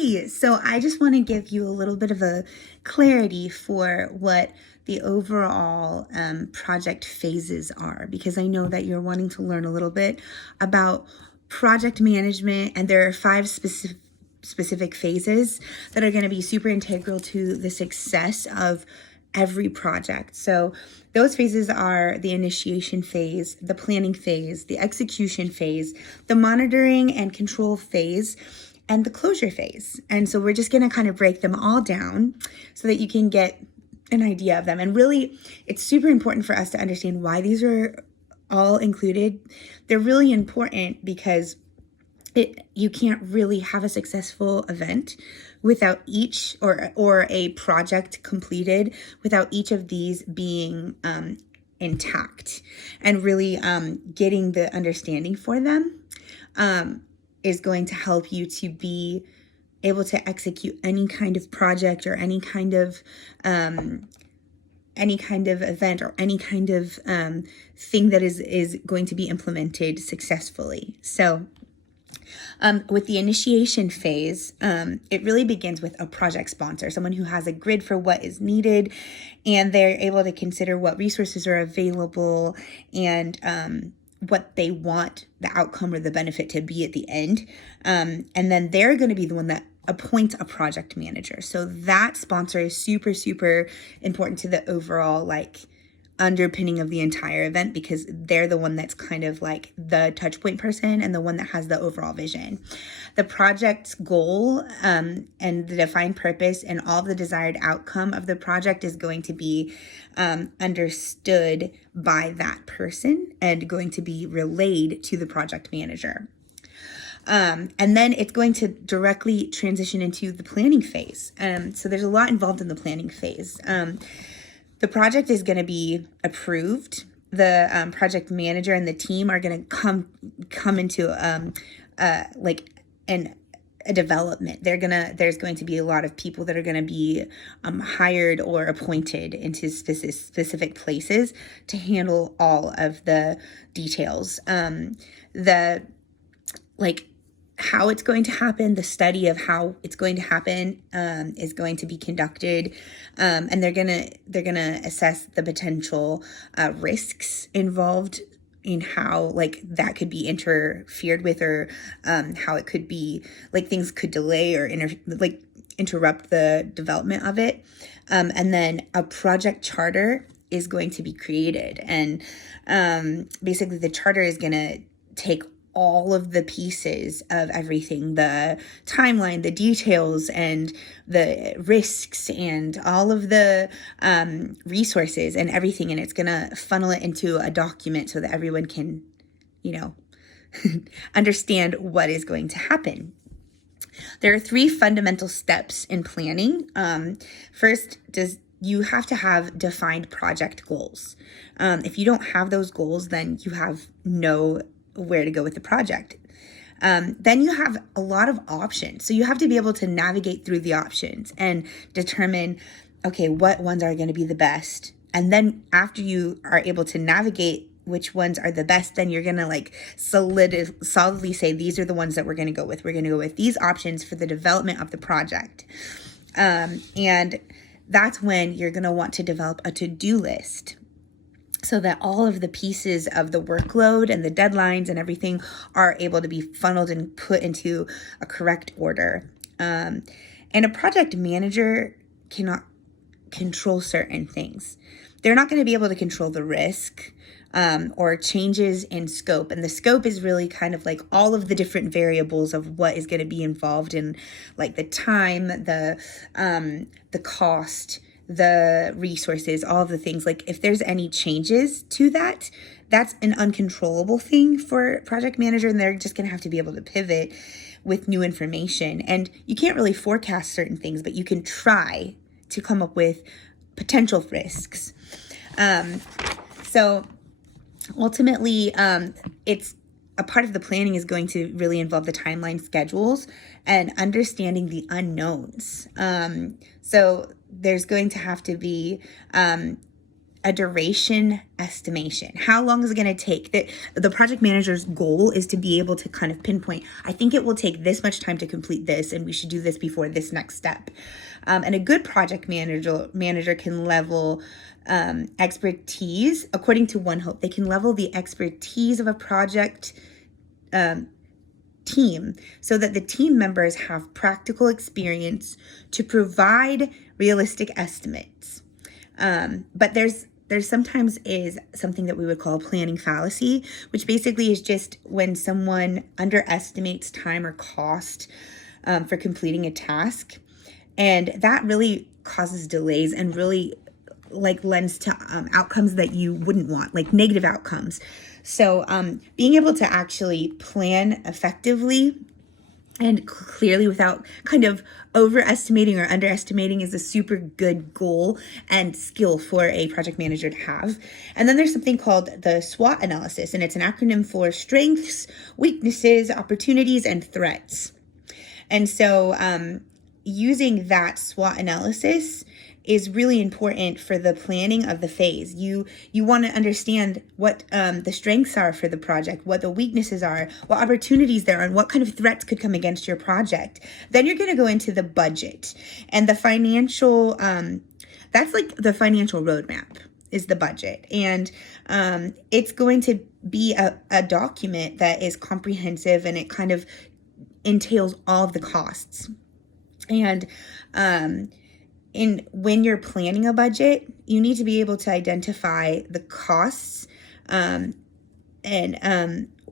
Hi. So I just want to give you a little bit of a clarity for what the overall project phases are, because I know that you're wanting to learn a little bit about project management, and there are five specific phases that are going to be super integral to the success of every project. So those phases are the initiation phase, the planning phase, the execution phase, the monitoring and control phase, and the closure phase. And so we're just going to kind of break them all down so that you can get an idea of them. And really, it's super important for us to understand why these are all included. They're really important because you can't really have a successful event without each or a project completed without each of these being intact, and really getting the understanding for them is going to help you to be able to execute any kind of project or any kind of event or any kind of thing that is going to be implemented successfully. So with the initiation phase, it really begins with a project sponsor, someone who has a grid for what is needed, and they're able to consider what resources are available and what they want the outcome or the benefit to be at the end. And then they're going to be the one that appoints a project manager. So that sponsor is super, super important to the overall underpinning of the entire event, because they're the one that's kind of like the touch point person and the one that has the overall vision. The project's goal and the defined purpose and all of the desired outcome of the project is going to be understood by that person and going to be relayed to the project manager. And then it's going to directly transition into the planning phase. So there's a lot involved in the planning phase. The project is going to be approved. The project manager and the team are going to come into a development. There's going to be a lot of people that are going to be hired or appointed into specific places to handle all of the details. How it's going to happen, the study of how it's going to happen is going to be conducted, and they're gonna assess the potential risks involved in how that could be interfered with, or how it could be things could delay or interrupt the development of it, and then a project charter is going to be created, and basically the charter is going to take all of the pieces of everything, the timeline, the details, and the risks, and all of the resources and everything, and it's going to funnel it into a document so that everyone can, understand what is going to happen. There are three fundamental steps in planning. First, you have to have defined project goals. If you don't have those goals, then you have no where to go with the project. Then you have a lot of options. So you have to be able to navigate through the options and determine, okay, what ones are going to be the best. And then after you are able to navigate which ones are the best, then you're going to solidly say, these are the ones that we're going to go with. We're going to go with these options for the development of the project. And that's when you're going to want to develop a to-do list, so that all of the pieces of the workload and the deadlines and everything are able to be funneled and put into a correct order. And a project manager cannot control certain things. They're not going to be able to control the risk or changes in scope. And the scope is really kind of all of the different variables of what is going to be involved in the time, the cost, the resources, all of the things. If there's any changes to that, that's an uncontrollable thing for project manager, and they're just going to have to be able to pivot with new information. And you can't really forecast certain things, but you can try to come up with potential risks. So ultimately, it's a part of the planning is going to really involve the timeline, schedules, and understanding the unknowns. So there's going to have to be a duration estimation. How long is it going to take? The project manager's goal is to be able to kind of pinpoint, I think it will take this much time to complete this, and we should do this before this next step. And a good project manager can level expertise. According to One Hope, they can level the expertise of a project team so that the team members have practical experience to provide realistic estimates. But there's sometimes is something that we would call planning fallacy, which basically is just when someone underestimates time or cost for completing a task. And that really causes delays and really lends to outcomes that you wouldn't want, like negative outcomes. So being able to actually plan effectively and clearly without kind of overestimating or underestimating is a super good goal and skill for a project manager to have. And then there's something called the SWOT analysis, and it's an acronym for strengths, weaknesses, opportunities, and threats. And so using that SWOT analysis is really important for the planning of the phase. You want to understand what the strengths are for the project, what the weaknesses are, what opportunities there are, and what kind of threats could come against your project. Then you're going to go into the budget and the financial, that's like the financial roadmap is the budget. And it's going to be a document that is comprehensive, and it kind of entails all of the costs. And when you're planning a budget, you need to be able to identify the costs and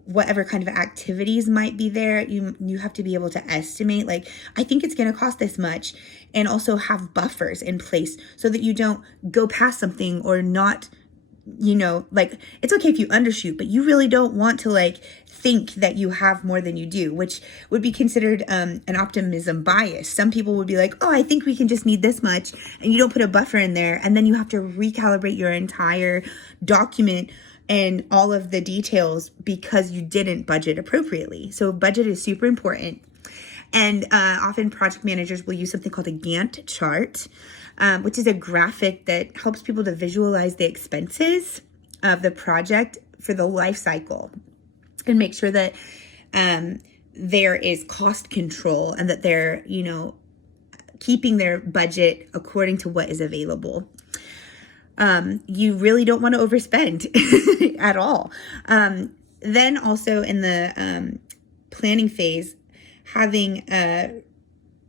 whatever kind of activities might be there. You have to be able to estimate, like, I think it's going to cost this much, and also have buffers in place so that you don't go past something or not, it's okay if you undershoot, but you really don't want to think that you have more than you do, which would be considered an optimism bias. Some people would be like, oh, I think we can just need this much, and you don't put a buffer in there, and then you have to recalibrate your entire document and all of the details because you didn't budget appropriately. So budget is super important. And often project managers will use something called a Gantt chart, which is a graphic that helps people to visualize the expenses of the project for the life cycle and make sure that there is cost control and that they're, keeping their budget according to what is available. You really don't want to overspend at all. Then also in the planning phase, having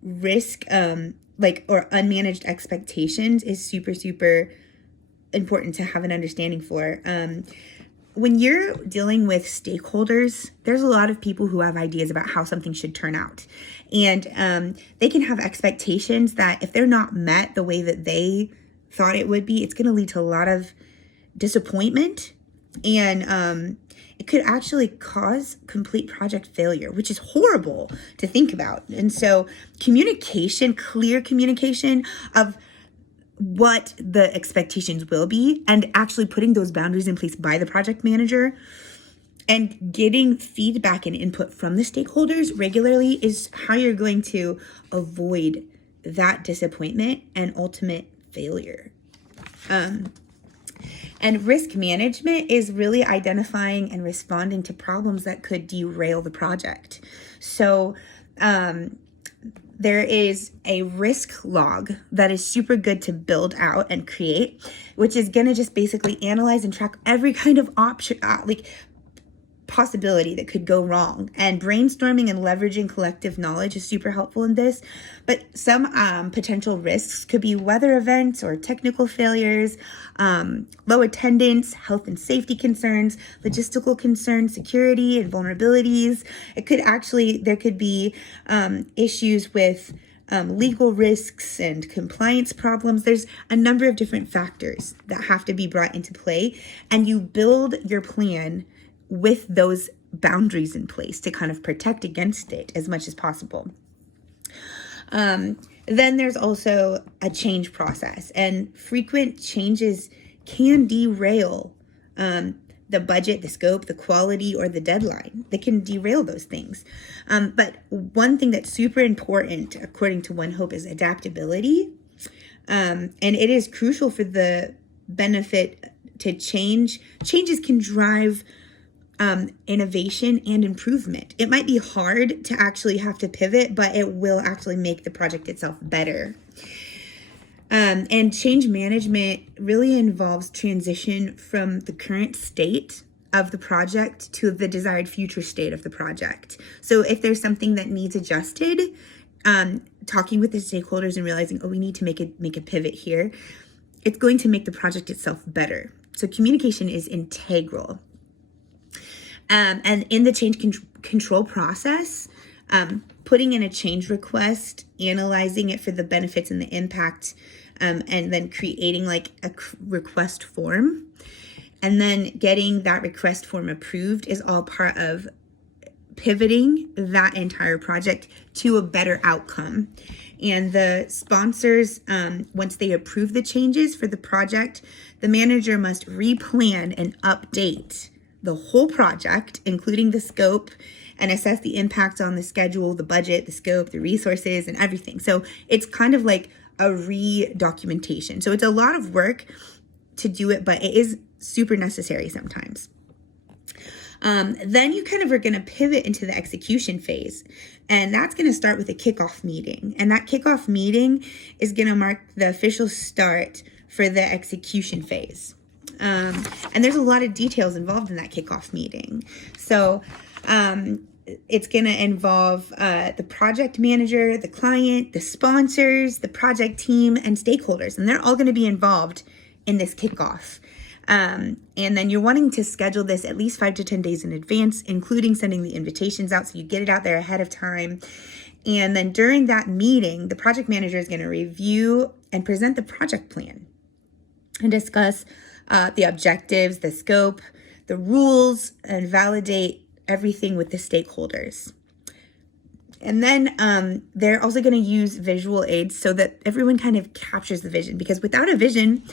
risk or unmanaged expectations is super, super important to have an understanding for. When you're dealing with stakeholders, there's a lot of people who have ideas about how something should turn out. And they can have expectations that if they're not met the way that they thought it would be, it's going to lead to a lot of disappointment. And it could actually cause complete project failure, which is horrible to think about. And so clear communication of what the expectations will be, and actually putting those boundaries in place by the project manager and getting feedback and input from the stakeholders regularly is how you're going to avoid that disappointment and ultimate failure. And risk management is really identifying and responding to problems that could derail the project. So there is a risk log that is super good to build out and create, which is going to just basically analyze and track every kind of option, possibility that could go wrong. And brainstorming and leveraging collective knowledge is super helpful in this. But some potential risks could be weather events or technical failures, low attendance, health and safety concerns, logistical concerns, security and vulnerabilities. There could be issues with legal risks and compliance problems. There's a number of different factors that have to be brought into play, and you build your plan with those boundaries in place to kind of protect against it as much as possible. Then there's also a change process, and frequent changes can derail the budget, the scope, the quality, or the deadline. They can derail those things. But one thing that's super important, according to One Hope, is adaptability. And it is crucial for the benefit to change. Changes can drive innovation and improvement. It might be hard to actually have to pivot, but it will actually make the project itself better. And change management really involves transition from the current state of the project to the desired future state of the project. So if there's something that needs adjusted, talking with the stakeholders and realizing, we need to make a pivot here, it's going to make the project itself better. So communication is integral. And in the change control process, putting in a change request, analyzing it for the benefits and the impact, and then creating like a request form, and then getting that request form approved is all part of pivoting that entire project to a better outcome. And the sponsors, once they approve the changes for the project, the manager must replan and update the whole project, including the scope, and assess the impact on the schedule, the budget, the scope, the resources, and everything. So it's kind of like a re-documentation. So it's a lot of work to do it, but it is super necessary sometimes. Then you kind of are going to pivot into the execution phase. And that's going to start with a kickoff meeting. And that kickoff meeting is going to mark the official start for the execution phase. And there's a lot of details involved in that kickoff meeting. So it's going to involve the project manager, the client, the sponsors, the project team, and stakeholders. And they're all going to be involved in this kickoff. And then you're wanting to schedule this at least 5 to 10 days in advance, including sending the invitations out so you get it out there ahead of time. And then during that meeting, the project manager is going to review and present the project plan and discuss the objectives, the scope, the rules, and validate everything with the stakeholders. And then they're also going to use visual aids so that everyone kind of captures the vision, because without a vision,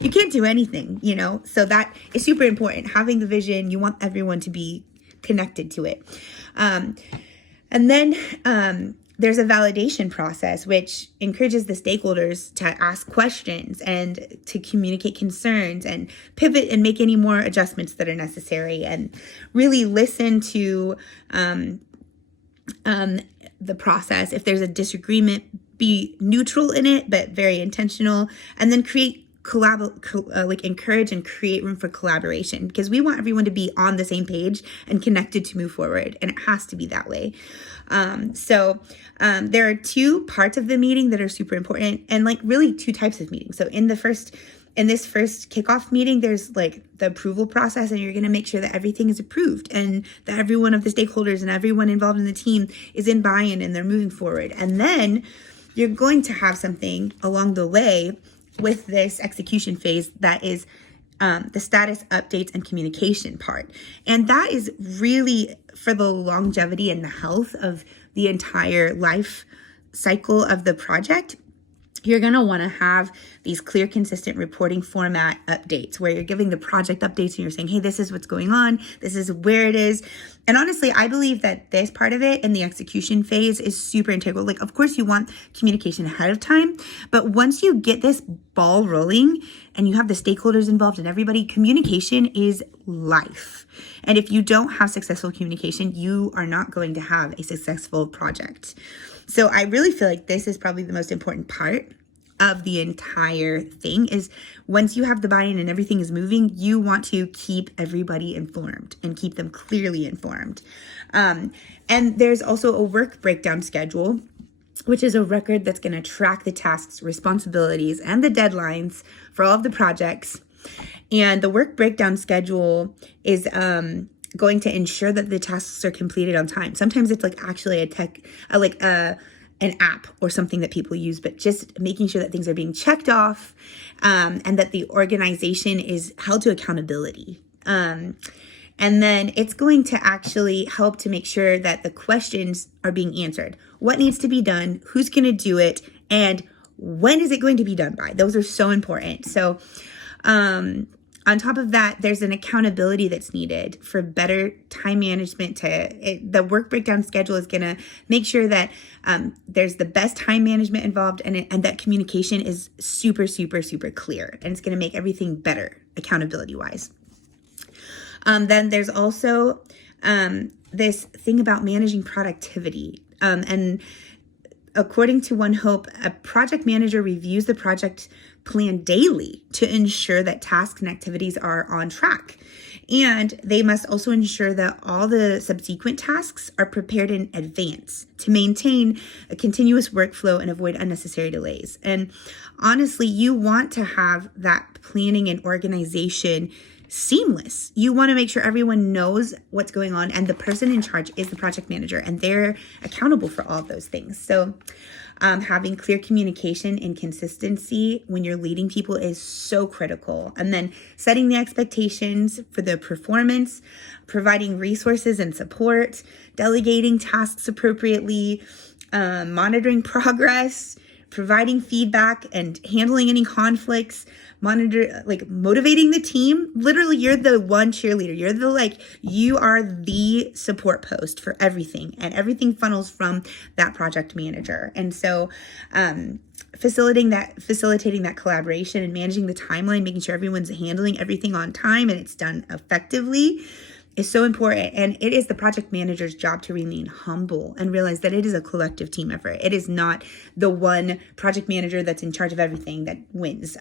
you can't do anything, so that is super important. Having the vision, you want everyone to be connected to it. And then there's a validation process, which encourages the stakeholders to ask questions and to communicate concerns and pivot and make any more adjustments that are necessary, and really listen to the process. If there's a disagreement, be neutral in it, but very intentional, and then encourage and create room for collaboration, because we want everyone to be on the same page and connected to move forward, and it has to be that way. So there are 2 parts of the meeting that are super important, and really 2 types of meetings. So in this first kickoff meeting, there's the approval process, and you're going to make sure that everything is approved and that every one of the stakeholders and everyone involved in the team is in buy-in and they're moving forward. And then you're going to have something along the way with this execution phase that is the status updates and communication part. And that is really for the longevity and the health of the entire life cycle of the project. You're going to want to have these clear, consistent reporting format updates where you're giving the project updates and you're saying, hey, this is what's going on. This is where it is. And honestly, I believe that this part of it in the execution phase is super integral. Of course, you want communication ahead of time, but once you get this ball rolling and you have the stakeholders involved and everybody, communication is life. And if you don't have successful communication, you are not going to have a successful project. So I really feel like this is probably the most important part of the entire thing, is once you have the buy-in and everything is moving, you want to keep everybody informed and keep them clearly informed. And there's also a work breakdown schedule, which is a record that's going to track the tasks, responsibilities, and the deadlines for all of the projects. And the work breakdown schedule is going to ensure that the tasks are completed on time. Sometimes it's actually an app or something that people use, but just making sure that things are being checked off, and that the organization is held to accountability. And then it's going to actually help to make sure that the questions are being answered. What needs to be done? Who's going to do it? And when is it going to be done by? Those are so important. So On top of that, there's an accountability that's needed for better time management. The work breakdown schedule is going to make sure that there's the best time management involved, and that communication is super, super, super clear, and it's going to make everything better accountability wise. Then there's also this thing about managing productivity. And according to One Hope, a project manager reviews the project plan daily to ensure that tasks and activities are on track. And they must also ensure that all the subsequent tasks are prepared in advance to maintain a continuous workflow and avoid unnecessary delays. And honestly, you want to have that planning and organization seamless. You want to make sure everyone knows what's going on, and the person in charge is the project manager, and they're accountable for all of those things. So having clear communication and consistency when you're leading people is so critical. And then setting the expectations for the performance, providing resources and support, delegating tasks appropriately, monitoring progress, providing feedback and handling any conflicts, motivating the team. Literally, you're the one cheerleader. You are the support post for everything, and everything funnels from that project manager. And so, facilitating that collaboration and managing the timeline, making sure everyone's handling everything on time and it's done effectively is so important. And it is the project manager's job to remain humble and realize that it is a collective team effort. It is not the one project manager that's in charge of everything that wins.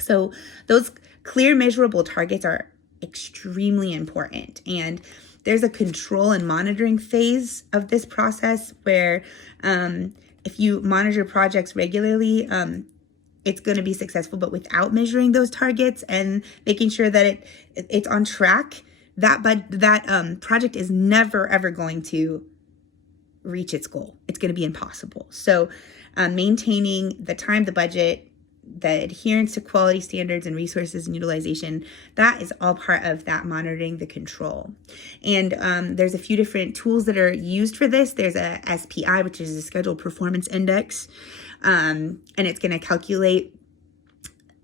So those clear measurable targets are extremely important. And there's a control and monitoring phase of this process where if you monitor projects regularly, it's going to be successful. But without measuring those targets and making sure that it's on track, that project is never, ever going to reach its goal. It's going to be impossible. So maintaining the time, the budget, the adherence to quality standards and resources and utilization, that is all part of that monitoring the control. And there's a few different tools that are used for this. There's a SPI, which is a scheduled performance index, and it's going to calculate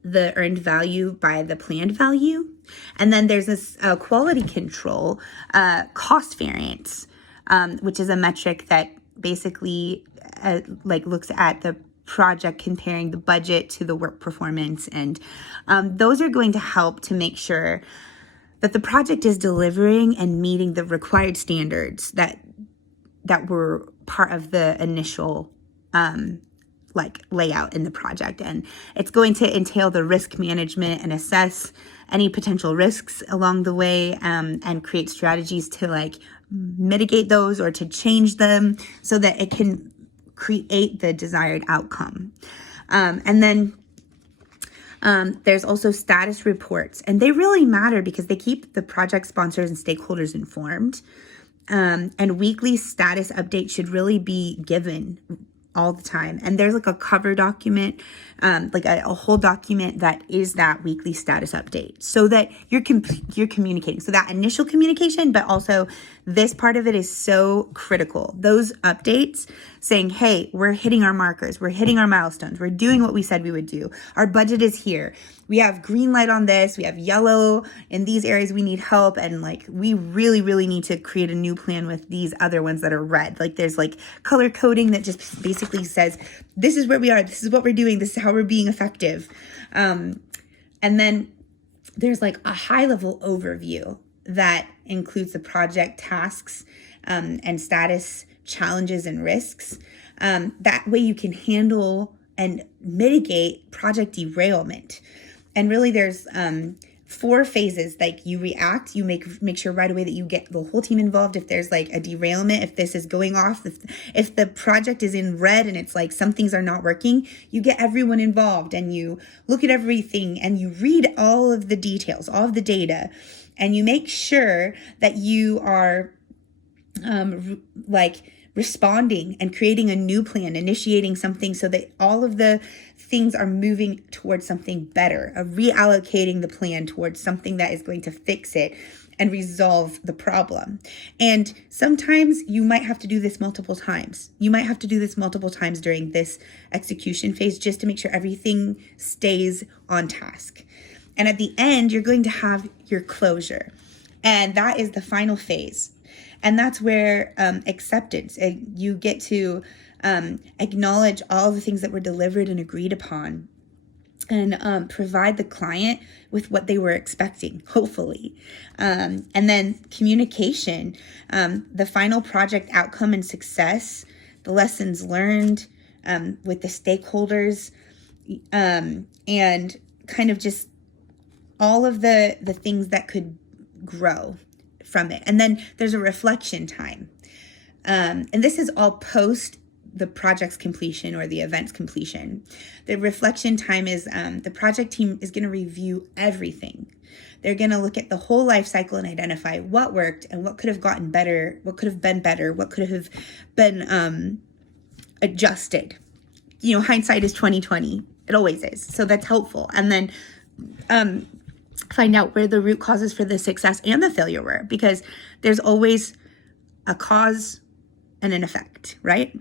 the earned value by the planned value. And then there's this quality control, cost variance, which is a metric that basically looks at the project comparing the budget to the work performance. And those are going to help to make sure that the project is delivering and meeting the required standards that were part of the initial layout in the project. And it's going to entail the risk management and assess any potential risks along the way, and create strategies to mitigate those or to change them so that it can create the desired outcome. And then there's also status reports, and they really matter because they keep the project sponsors and stakeholders informed. And weekly status updates should really be given all the time. And there's a cover document, a whole document that is that weekly status update, so that you're communicating. So that initial communication, but also this part of it is so critical. Those updates saying, hey, we're hitting our markers, we're hitting our milestones, we're doing what we said we would do. Our budget is here. We have green light on this. We have yellow in these areas we need help. And we really, really need to create a new plan with these other ones that are red. There's color coding that just basically says, this is where we are. This is what we're doing. This is how we're being effective. And then there's a high level overview that includes the project tasks and status challenges and risks. That way you can handle and mitigate project derailment. And really there's 4 phases. You react, you make sure right away that you get the whole team involved. If there's a derailment, if this is going off, if the project is in red and it's some things are not working, you get everyone involved and you look at everything and you read all of the details, all of the data, and you make sure that you are responding and creating a new plan, initiating something so that all of the things are moving towards something better, of reallocating the plan towards something that is going to fix it and resolve the problem. And sometimes you might have to do this multiple times. You might have to do this multiple times during this execution phase just to make sure everything stays on task. And at the end, you're going to have your closure. And that is the final phase. And that's where acceptance, you get to acknowledge all the things that were delivered and agreed upon, and provide the client with what they were expecting, hopefully. And then communication, the final project outcome and success, the lessons learned with the stakeholders, and kind of just all of the things that could grow from it. And then there's a reflection time. And this is all post the project's completion or the event's completion. The reflection time is the project team is going to review everything. They're going to look at the whole life cycle and identify what worked and what could have gotten better, what could have been better, what could have been adjusted. Hindsight is 20/20. It always is. So that's helpful. And then find out where the root causes for the success and the failure were, because there's always a cause and an effect, right?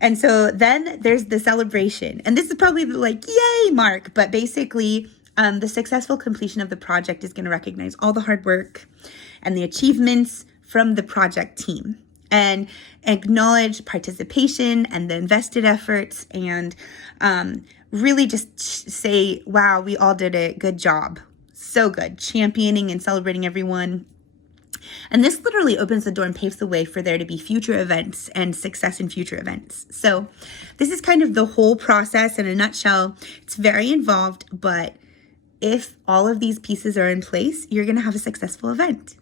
And so then there's the celebration. And this is probably the yay mark, but basically the successful completion of the project is going to recognize all the hard work and the achievements from the project team, and acknowledge participation and the invested efforts, and really just say, wow, we all did it. Good job. So good. Championing and celebrating everyone. And this literally opens the door and paves the way for there to be future events and success in future events. So this is kind of the whole process in a nutshell. It's very involved, but if all of these pieces are in place, you're going to have a successful event.